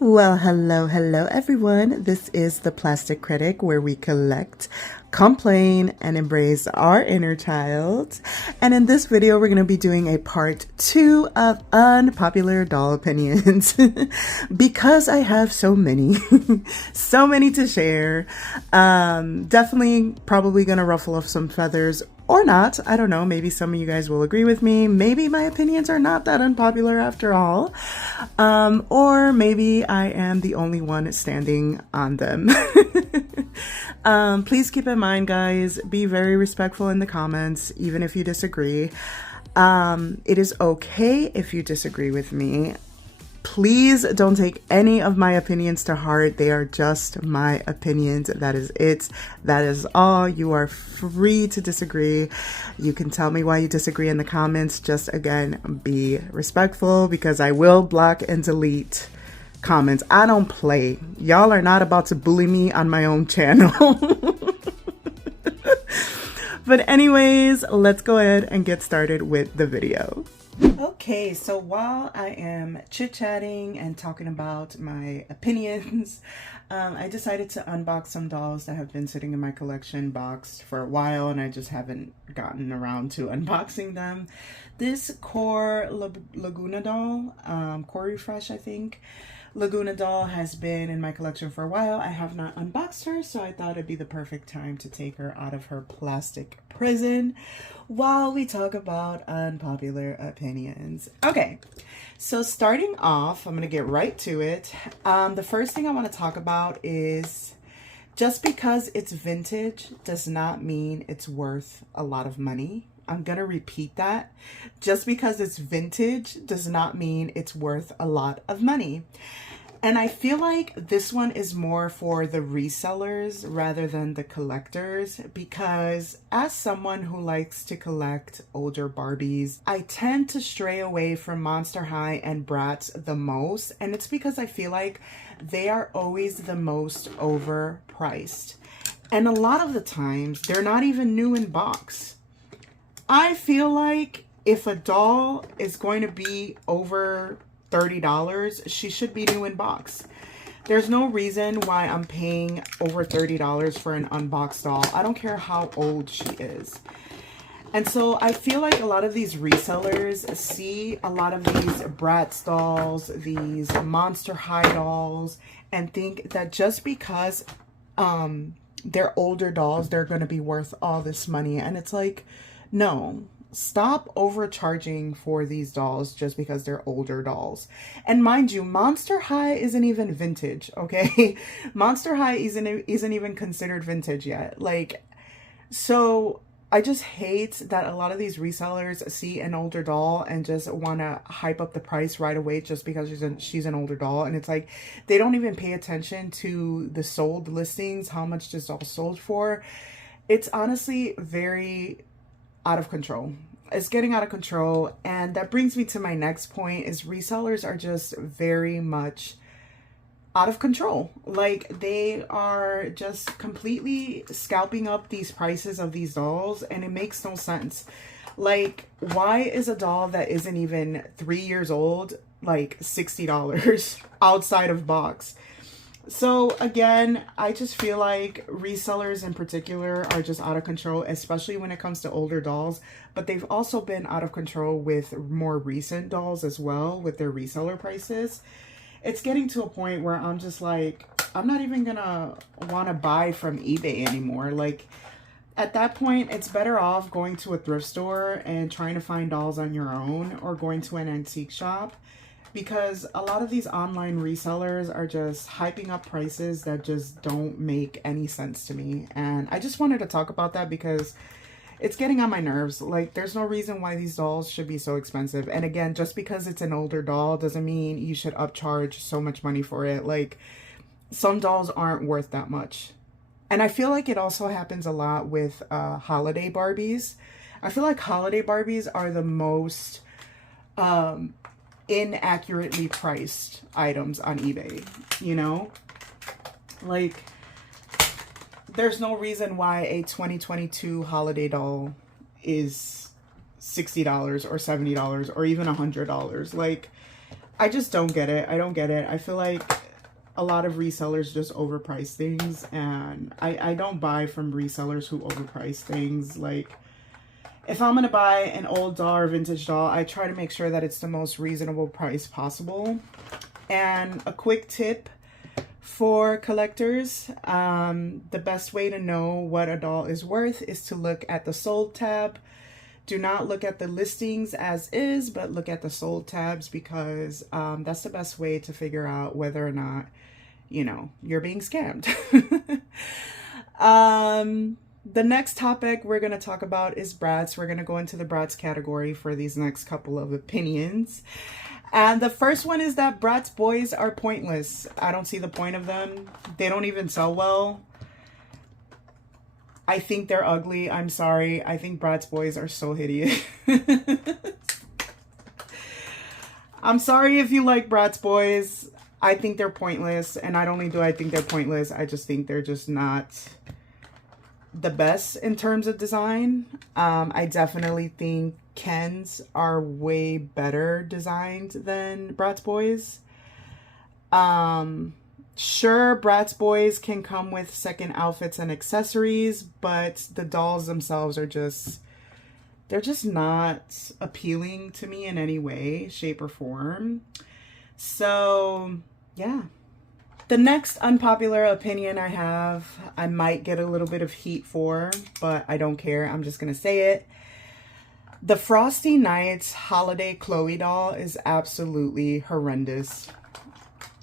Well, hello everyone. This is the Plastic Critic, where we collect, complain, and embrace our inner child. And in this video, we're going to be doing a part 2 of unpopular doll opinions because I have so many, so many to share. Definitely probably going to ruffle off some feathers. Or not. I don't know. Maybe some of you guys will agree with me. Maybe my opinions are not that unpopular after all. Or maybe I am the only one standing on them. Please keep in mind, guys, be very respectful in the comments, even if you disagree. It is okay if you disagree with me. Please don't take any of my opinions to heart. They are just my opinions. That is it. That is all. You are free to disagree. You can tell me why you disagree in the comments. Just again, be respectful, because I will block and delete comments. I don't play. Y'all are not about to bully me on my own channel. But anyways, let's go ahead and get started with the video. Okay, so while I am chit-chatting and talking about my opinions, I decided to unbox some dolls that have been sitting in my collection boxed for a while, and I just haven't gotten around to unboxing them. This Core Laguna doll, Core Refresh, I think. Laguna doll has been in my collection for a while. I have not unboxed her, so I thought it'd be the perfect time to take her out of her plastic prison while we talk about unpopular opinions. Okay, so starting off, I'm gonna get right to it. The first thing I want to talk about is, just because it's vintage does not mean it's worth a lot of money. I'm gonna repeat that. Just because it's vintage does not mean it's worth a lot of money. And I feel like this one is more for the resellers rather than the collectors, because as someone who likes to collect older Barbies, I tend to stray away from Monster High and Bratz the most. And it's because I feel like they are always the most overpriced. And a lot of the times, they're not even new in box. I feel like if a doll is going to be over $30, she should be new in box. There's no reason why I'm paying over $30 for an unboxed doll. I don't care how old she is. And so I feel like a lot of these resellers see a lot of these Bratz dolls, these Monster High dolls, and think that just because they're older dolls, they're going to be worth all this money. And it's like, no, stop overcharging for these dolls just because they're older dolls. And mind you, Monster High isn't even vintage, okay? Monster High isn't even considered vintage yet. Like, so I just hate that a lot of these resellers see an older doll and just want to hype up the price right away just because she's an older doll. And it's like, they don't even pay attention to the sold listings, how much this doll sold for. It's honestly very out of control. It's getting out of control. And that brings me to my next point, is resellers are just very much out of control. Like, they are just completely scalping up these prices of these dolls, and it makes no sense. Like, why is a doll that isn't even 3 years old like $60 outside of box? So again, I just feel like resellers in particular are just out of control, especially when it comes to older dolls. But they've also been out of control with more recent dolls as well, with their reseller prices. It's getting to a point where I'm just like, I'm not even gonna want to buy from eBay anymore. Like, at that point, it's better off going to a thrift store and trying to find dolls on your own, or going to an antique shop. Because a lot of these online resellers are just hyping up prices that just don't make any sense to me. And I just wanted to talk about that because it's getting on my nerves. Like, there's no reason why these dolls should be so expensive. And again, just because it's an older doll doesn't mean you should upcharge so much money for it. Like, some dolls aren't worth that much. And I feel like it also happens a lot with holiday Barbies. I feel like holiday Barbies are the most inaccurately priced items on eBay, you know? Like, there's no reason why a 2022 holiday doll is $60 or $70 or even $100. Like, I just don't get it. I don't get it. I feel like a lot of resellers just overprice things, and I don't buy from resellers who overprice things. Like, if I'm gonna buy an old doll or vintage doll, I try to make sure that it's the most reasonable price possible. And a quick tip for collectors, the best way to know what a doll is worth is to look at the sold tab. Do not look at the listings as is, but look at the sold tabs, because that's the best way to figure out whether or not, you know, you're being scammed. The next topic we're going to talk about is Bratz. We're going to go into the Bratz category for these next couple of opinions. And the first one is that Bratz boys are pointless. I don't see the point of them. They don't even sell well. I think they're ugly. I'm sorry. I think Bratz boys are so hideous. I'm sorry if you like Bratz boys. I think they're pointless. And not only do I think they're pointless, I just think they're just not the best in terms of design. I definitely think Kens are way better designed than Bratz boys. Sure, Bratz boys can come with second outfits and accessories, but the dolls themselves are just, they're just not appealing to me in any way, shape, or form. So, yeah. The next unpopular opinion I have, I might get a little bit of heat for, but I don't care. I'm just going to say it. The Frosty Nights Holiday Chloe doll is absolutely horrendous.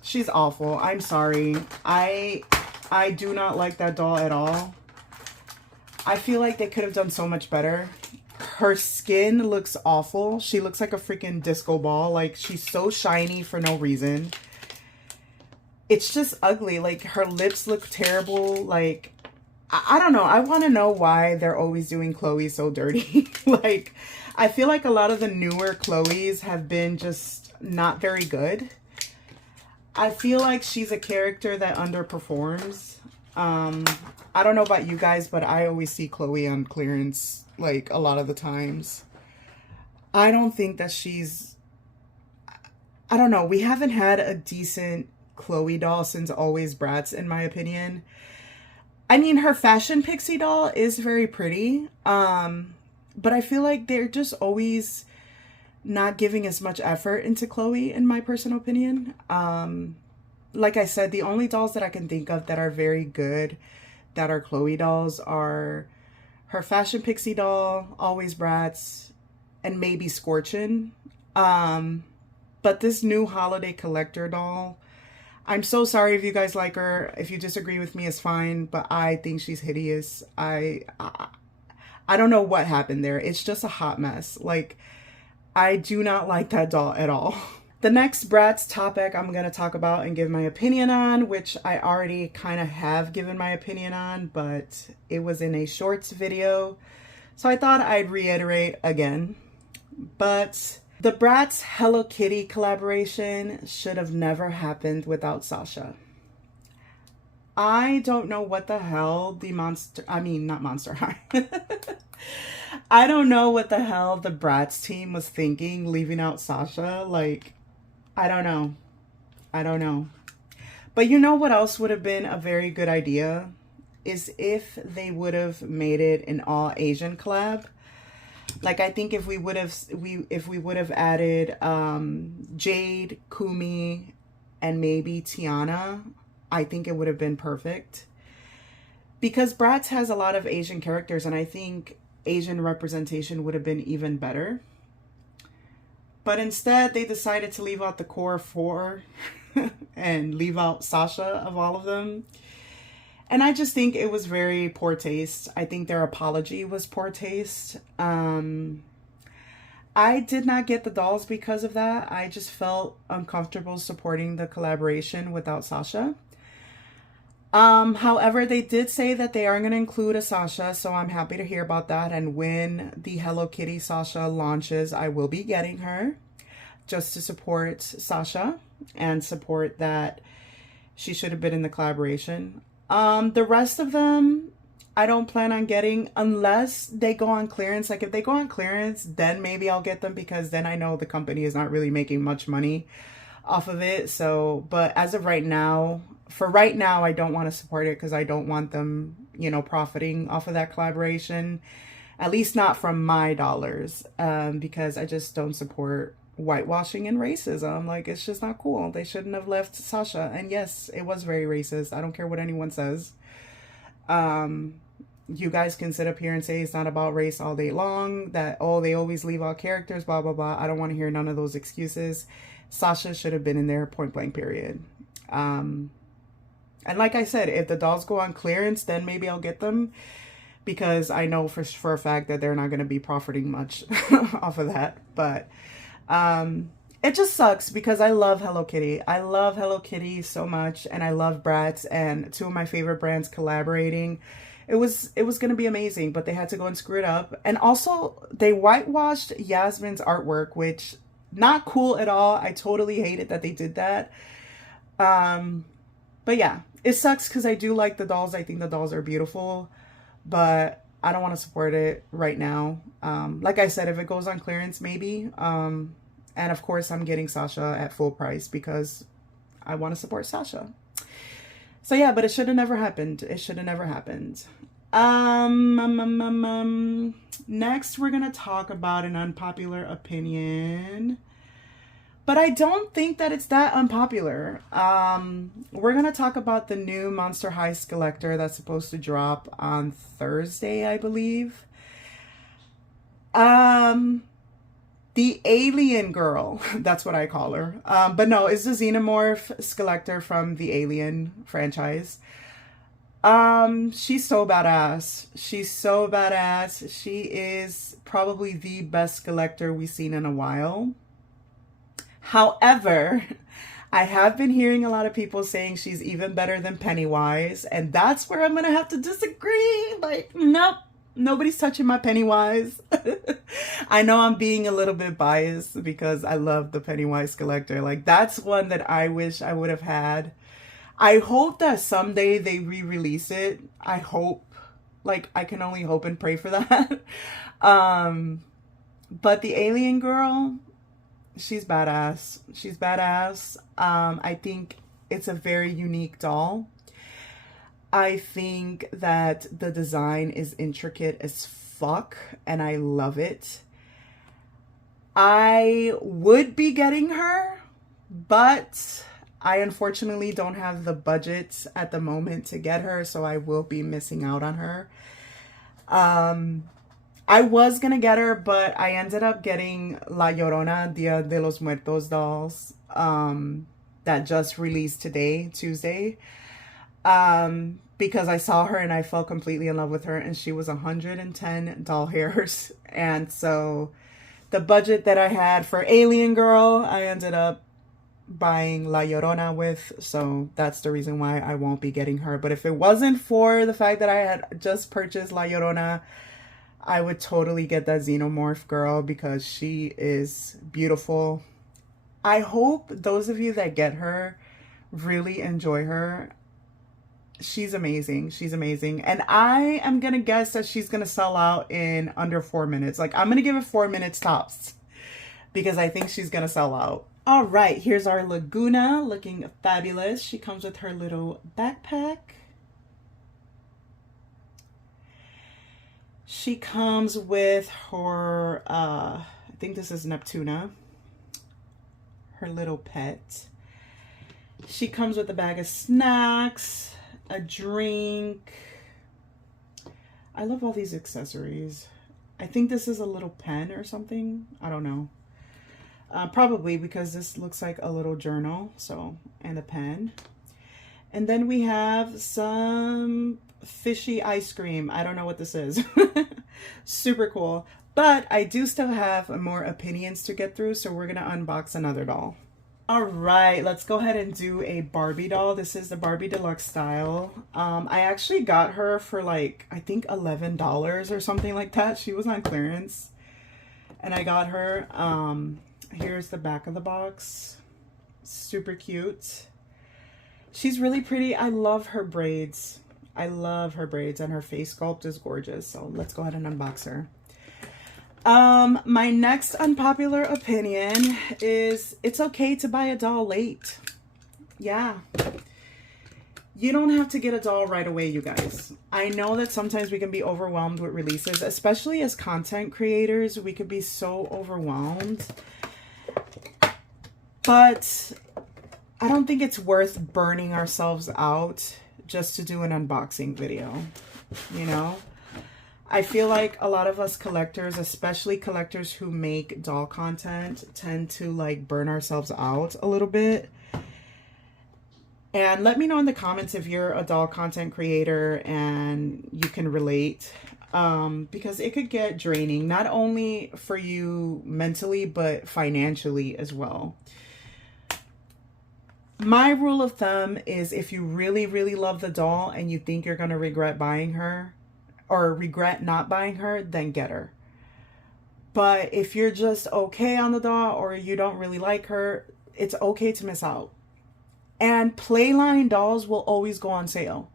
She's awful. I'm sorry. I do not like that doll at all. I feel like they could have done so much better. Her skin looks awful. She looks like a freaking disco ball. Like, she's so shiny for no reason. It's just ugly. Like, her lips look terrible. Like, I don't know. I want to know why they're always doing Chloe so dirty. Like, I feel like a lot of the newer Chloes have been just not very good. I feel like she's a character that underperforms. I don't know about you guys, but I always see Chloe on clearance, like, a lot of the times. I don't think that she's... I don't know. We haven't had a decent Chloe doll since Always Bratz, in my opinion. I mean, her fashion pixie doll is very pretty. But I feel like they're just always not giving as much effort into Chloe, in my personal opinion. Like I said, the only dolls that I can think of that are very good that are Chloe dolls are her fashion pixie doll, Always Bratz, and maybe Scorchin. But this new holiday collector doll, I'm so sorry if you guys like her. If you disagree with me, it's fine, but I think she's hideous. I don't know what happened there. It's just a hot mess. Like, I do not like that doll at all. The next Bratz topic I'm going to talk about and give my opinion on, which I already kind of have given my opinion on, but it was in a shorts video, so I thought I'd reiterate again. But the Bratz Hello Kitty collaboration should have never happened without Sasha. I don't know what the hell the not Monster High. I don't know what the hell the Bratz team was thinking leaving out Sasha. Like, I don't know. I don't know. But you know what else would have been a very good idea? Is if they would have made it an all Asian collab. Like, I think if we would have added Jade, Kumi, and maybe Tiana, I think it would have been perfect. Because Bratz has a lot of Asian characters, and I think Asian representation would have been even better. But instead, they decided to leave out the core four and leave out Sasha of all of them. And I just think it was very poor taste. I think their apology was poor taste. I did not get the dolls because of that. I just felt uncomfortable supporting the collaboration without Sasha. However, they did say that they are going to include a Sasha, so I'm happy to hear about that. And when the Hello Kitty Sasha launches, I will be getting her just to support Sasha and support that she should have been in the collaboration. The rest of them, I don't plan on getting unless they go on clearance. Like, if they go on clearance, then maybe I'll get them, because then I know the company is not really making much money off of it. So, but as of right now, for right now, I don't want to support it because I don't want them, you know, profiting off of that collaboration. At least not from my dollars, because I just don't support whitewashing and racism. Like, it's just not cool. They shouldn't have left Sasha. And yes, it was very racist. I don't care what anyone says. You guys can sit up here and say it's not about race all day long, that, oh, they always leave out characters, blah, blah, blah. I don't want to hear none of those excuses. Sasha should have been in there, point blank, period. And like I said, if the dolls go on clearance, then maybe I'll get them, because I know for a fact that they're not going to be profiting much off of that. But it just sucks because I love Hello Kitty. I love Hello Kitty so much, and I love Bratz, and two of my favorite brands collaborating. It was going to be amazing, but they had to go and screw it up. And also, they whitewashed Yasmin's artwork, which not cool at all. I totally hated that they did that. But yeah, it sucks because I do like the dolls. I think the dolls are beautiful, but I don't want to support it right now. Like I said, if it goes on clearance, maybe. And of course, I'm getting Sasha at full price because I want to support Sasha. So yeah, but it should have never happened. It should have never happened. Next, we're going to talk about an unpopular opinion. But I don't think that it's that unpopular. We're going to talk about the new Monster High collector that's supposed to drop on Thursday, I believe. The Alien Girl, that's what I call her. But no, it's the Xenomorph collector from the Alien franchise. She's so badass. She's so badass. She is probably the best collector we've seen in a while. However, I have been hearing a lot of people saying she's even better than Pennywise, and that's where I'm going to have to disagree. Like, nope, nobody's touching my Pennywise. I know I'm being a little bit biased because I love the Pennywise collector. Like, that's one that I wish I would have had. I hope that someday they re-release it. I hope. Like, I can only hope and pray for that. But the Alien Girl, she's badass. She's badass. I think it's a very unique doll. I think that the design is intricate as fuck, and I love it. I would be getting her, but I unfortunately don't have the budget at the moment to get her, so I will be missing out on her. I was gonna get her, but I ended up getting La Llorona Dia de los Muertos dolls that just released today, Tuesday, because I saw her and I fell completely in love with her, and she was 110 doll hairs. And so the budget that I had for Alien Girl, I ended up buying La Llorona with, so that's the reason why I won't be getting her. But if it wasn't for the fact that I had just purchased La Llorona, I would totally get that Xenomorph girl because she is beautiful. I hope those of you that get her really enjoy her. She's amazing. She's amazing. And I am going to guess that she's going to sell out in under 4 minutes. Like, I'm going to give it 4 minutes tops because I think she's going to sell out. All right, here's our Laguna looking fabulous. She comes with her little backpack. She comes with her, I think this is Neptuna, her little pet. She comes with a bag of snacks, a drink. I love all these accessories. I think this is a little pen or something. I don't know. Probably because this looks like a little journal, so, and a pen. And then we have some fishy ice cream. I don't know what this is. Super cool. But I do still have more opinions to get through, so we're going to unbox another doll. All right, let's go ahead and do a Barbie doll. This is the Barbie Deluxe style. I actually got her for like, I think $11 or something like that. She was on clearance. And I got her. Here's the back of the box. Super cute. She's really pretty. I love her braids. I love her braids, and her face sculpt is gorgeous. So let's go ahead and unbox her. My next unpopular opinion is it's okay to buy a doll late. Yeah. You don't have to get a doll right away, you guys. I know that sometimes we can be overwhelmed with releases, especially as content creators. We could be so overwhelmed. But I don't think it's worth burning ourselves out just to do an unboxing video, you know? I feel like a lot of us collectors, especially collectors who make doll content, tend to like burn ourselves out a little bit. And let me know in the comments if you're a doll content creator and you can relate, because it could get draining, not only for you mentally, but financially as well. My rule of thumb is if you really, really love the doll and you think you're going to regret buying her or regret not buying her, then get her. But if you're just okay on the doll or you don't really like her, it's okay to miss out. And Playline dolls will always go on sale.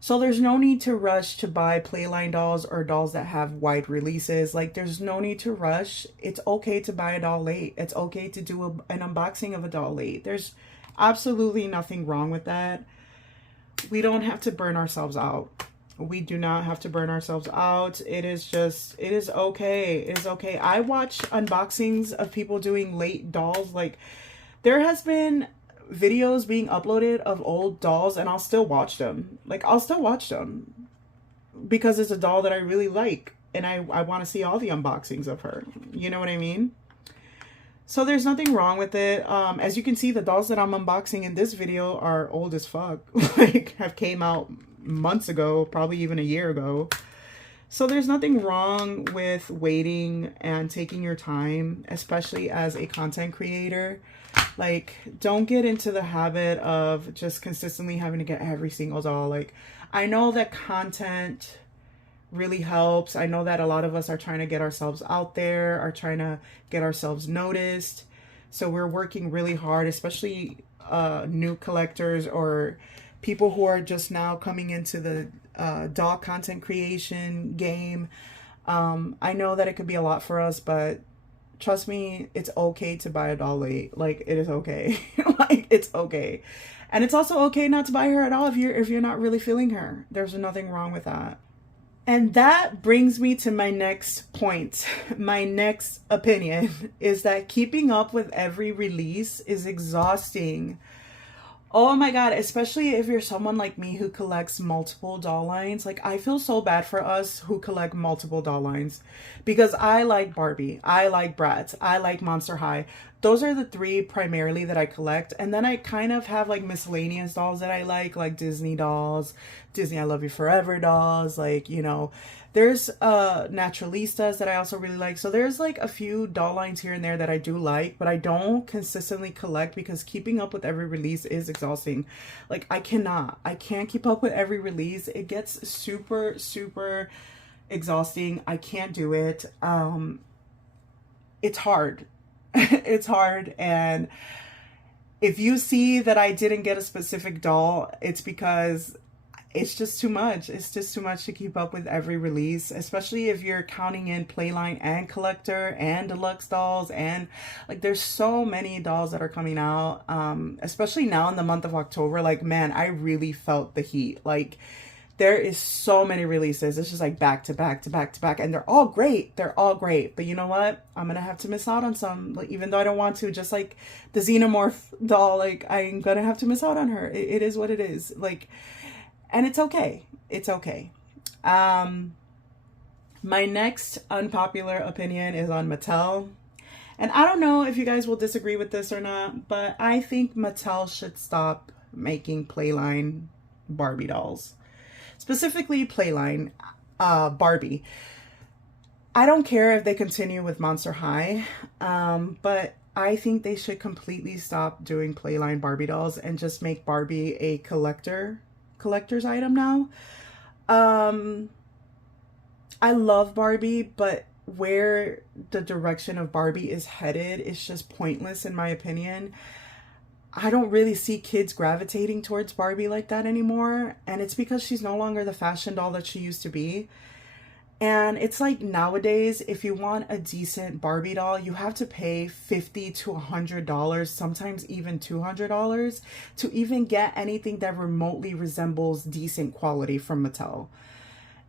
So there's no need to rush to buy Playline dolls or dolls that have wide releases. Like, there's no need to rush. It's okay to buy a doll late. It's okay to do an unboxing of a doll late. There's absolutely nothing wrong with that. We don't have to burn ourselves out. We do not have to burn ourselves out. It is okay. It is okay. I watch unboxings of people doing late dolls. Like, there has been videos being uploaded of old dolls and I'll still watch them. Like, I'll still watch them because it's a doll that I really like and I want to see all the unboxings of her. You know what I mean? So there's nothing wrong with it. As you can see, the dolls that I'm unboxing in this video are old as fuck. Like, have came out months ago, probably even a year ago. So there's nothing wrong with waiting and taking your time, especially as a content creator. Like, don't get into the habit of just consistently having to get every single doll. Like, I know that content really helps. I know that a lot of us are trying to get ourselves out there, are trying to get ourselves noticed. So we're working really hard, especially new collectors or people who are just now coming into the doll content creation game. I know that it could be a lot for us, but trust me, it's okay to buy a doll late. Like, it is okay. Like, it's okay. And it's also okay not to buy her at all if you're not really feeling her. There's nothing wrong with that. And that brings me to my next point. My next opinion is that keeping up with every release is exhausting. Oh my God, especially if you're someone like me who collects multiple doll lines. Like, I feel so bad for us who collect multiple doll lines because I like Barbie, I like Bratz, I like Monster High. Those are the three primarily that I collect. And then I kind of have like miscellaneous dolls that I like Disney dolls, Disney I Love You Forever dolls, like, you know, there's Naturalistas that I also really like. So there's like a few doll lines here and there that I do like, but I don't consistently collect because keeping up with every release is exhausting. Like, I can't keep up with every release. It gets super, super exhausting. I can't do it. It's hard. It's hard. And if you see that I didn't get a specific doll, it's because it's just too much. It's just too much to keep up with every release, especially if you're counting in Playline and collector and deluxe dolls. And like, there's so many dolls that are coming out, especially now in the month of October. Like, man, I really felt the heat. Like, there is so many releases. It's just like back to back to back to back. And they're all great. They're all great. But you know what? I'm going to have to miss out on some. Like, even though I don't want to, just like the Xenomorph doll, like, I'm going to have to miss out on her. It is what it is. Like, and it's okay. It's okay. My next unpopular opinion is on Mattel. And I don't know if you guys will disagree with this or not, but I think Mattel should stop making Playline Barbie dolls. Specifically Playline Barbie. I don't care if they continue with Monster High, but I think they should completely stop doing Playline Barbie dolls and just make Barbie a collector's item now. I love Barbie, but where the direction of Barbie is headed is just pointless in my opinion. I don't really see kids gravitating towards Barbie like that anymore, and it's because she's no longer the fashion doll that she used to be. And it's like nowadays, if you want a decent Barbie doll, you have to pay $50 to $100, sometimes even $200 to even get anything that remotely resembles decent quality from Mattel.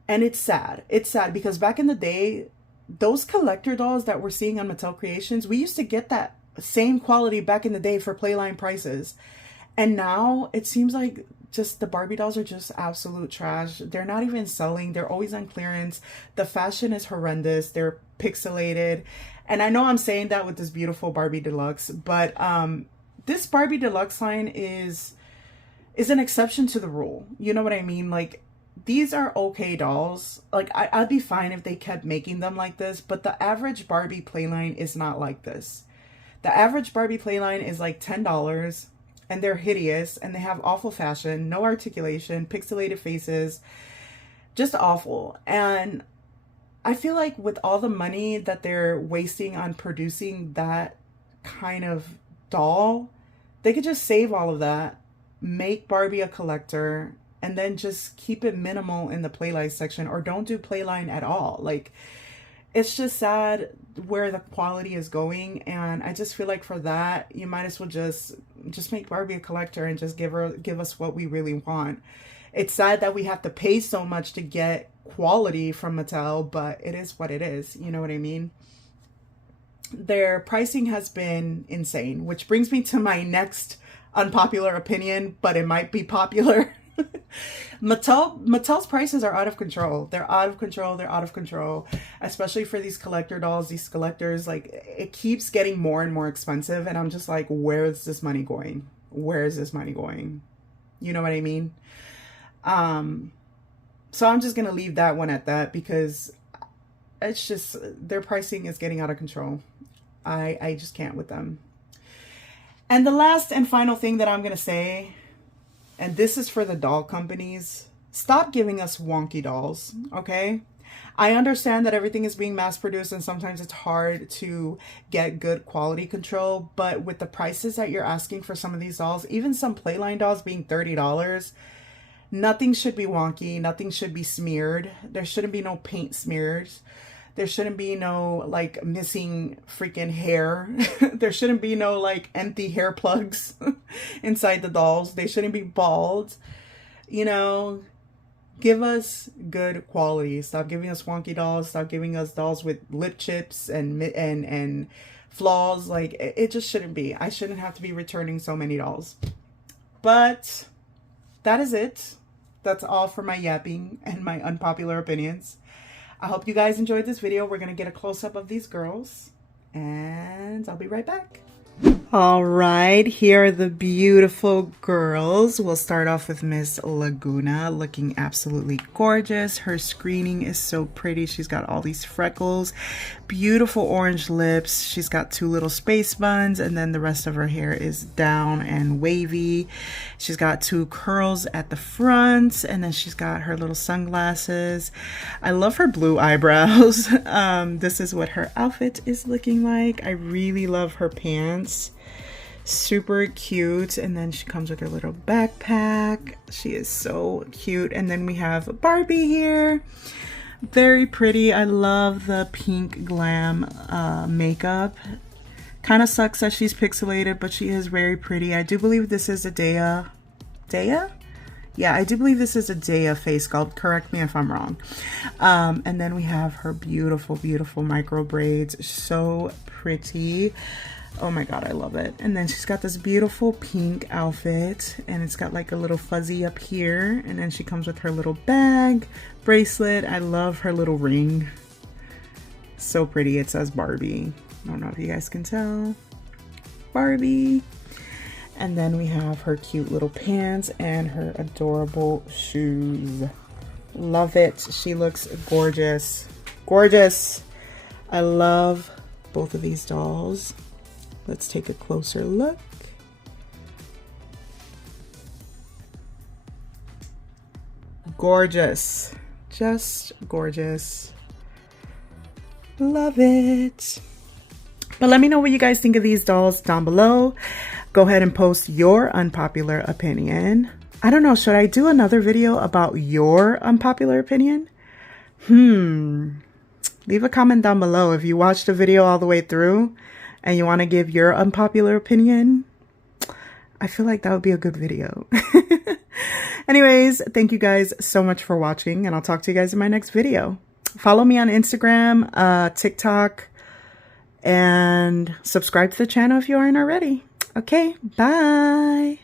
And it's sad. It's sad because back in the day, those collector dolls that we're seeing on Mattel Creations, we used to get that same quality back in the day for Playline prices. And now it seems like just the Barbie dolls are just absolute trash. They're not even selling. They're always on clearance. The fashion is horrendous. They're pixelated. And I know I'm saying that with this beautiful Barbie Deluxe, but this Barbie Deluxe line is an exception to the rule. You know what I mean? Like, these are okay dolls. Like, I'd be fine if they kept making them like this, but the average Barbie playline is not like this. The average Barbie playline is like $10. And they're hideous, and they have awful fashion, no articulation, pixelated faces, just awful. And I feel like with all the money that they're wasting on producing that kind of doll, they could just save all of that, make Barbie a collector, and then just keep it minimal in the Playline section, or don't do Playline at all. Like, it's just sad where the quality is going, and I just feel like for that, you might as well just make Barbie a collector and just give us what we really want. It's sad that we have to pay so much to get quality from Mattel, but it is what it is. You know what I mean? Their pricing has been insane, which brings me to my next unpopular opinion, but it might be popular. Mattel's prices are out of control. They're out of control. They're out of control, especially for these collector dolls, these collectors. Like, it keeps getting more and more expensive, and I'm just like, where is this money going? Where is this money going? You know what I mean? So I'm just gonna leave that one at that, because it's just, their pricing is getting out of control. I just can't with them. And the last and final thing that I'm gonna say, and this is for the doll companies, stop giving us wonky dolls, okay? I understand that everything is being mass produced and sometimes it's hard to get good quality control, but with the prices that you're asking for some of these dolls, even some Playline dolls being $30, nothing should be wonky, nothing should be smeared. There shouldn't be no paint smears. There shouldn't be no, like, missing freaking hair. There shouldn't be no, like, empty hair plugs inside the dolls. They shouldn't be bald. You know, give us good quality. Stop giving us wonky dolls. Stop giving us dolls with lip chips and flaws. Like, it just shouldn't be. I shouldn't have to be returning so many dolls. But that is it. That's all for my yapping and my unpopular opinions. I hope you guys enjoyed this video. We're going to get a close-up of these girls, and I'll be right back. All right, here are the beautiful girls. We'll start off with Miss Laguna, looking absolutely gorgeous. Her screening is so pretty. She's got all these freckles, beautiful orange lips. She's got two little space buns, and then the rest of her hair is down and wavy. She's got two curls at the front, and then she's got her little sunglasses. I love her blue eyebrows. This is what her outfit is looking like. I really love her pants. Super cute. And then she comes with her little backpack. She is so cute. And then we have Barbie here. Very pretty. I love the pink glam makeup. Kind of sucks that she's pixelated, but she is very pretty. I do believe this is a Dea? Yeah, I do believe this is a Dea face sculpt. Correct me if I'm wrong. And then we have her beautiful, beautiful micro braids. So pretty. Oh my god, I love it. And then she's got this beautiful pink outfit, and it's got like a little fuzzy up here, and then she comes with her little bag, bracelet. I love her little ring. So pretty. It says Barbie. I don't know if you guys can tell. Barbie. And then we have her cute little pants and her adorable shoes. Love it. She looks gorgeous. Gorgeous. I love both of these dolls. Let's take a closer look. Gorgeous. Just gorgeous. Love it. But let me know what you guys think of these dolls down below. Go ahead and post your unpopular opinion. I don't know, should I do another video about your unpopular opinion? Leave a comment down below if you watched the video all the way through and you want to give your unpopular opinion. I feel like that would be a good video. Anyways, thank you guys so much for watching, and I'll talk to you guys in my next video. Follow me on Instagram, TikTok, and subscribe to the channel if you aren't already. Okay, bye.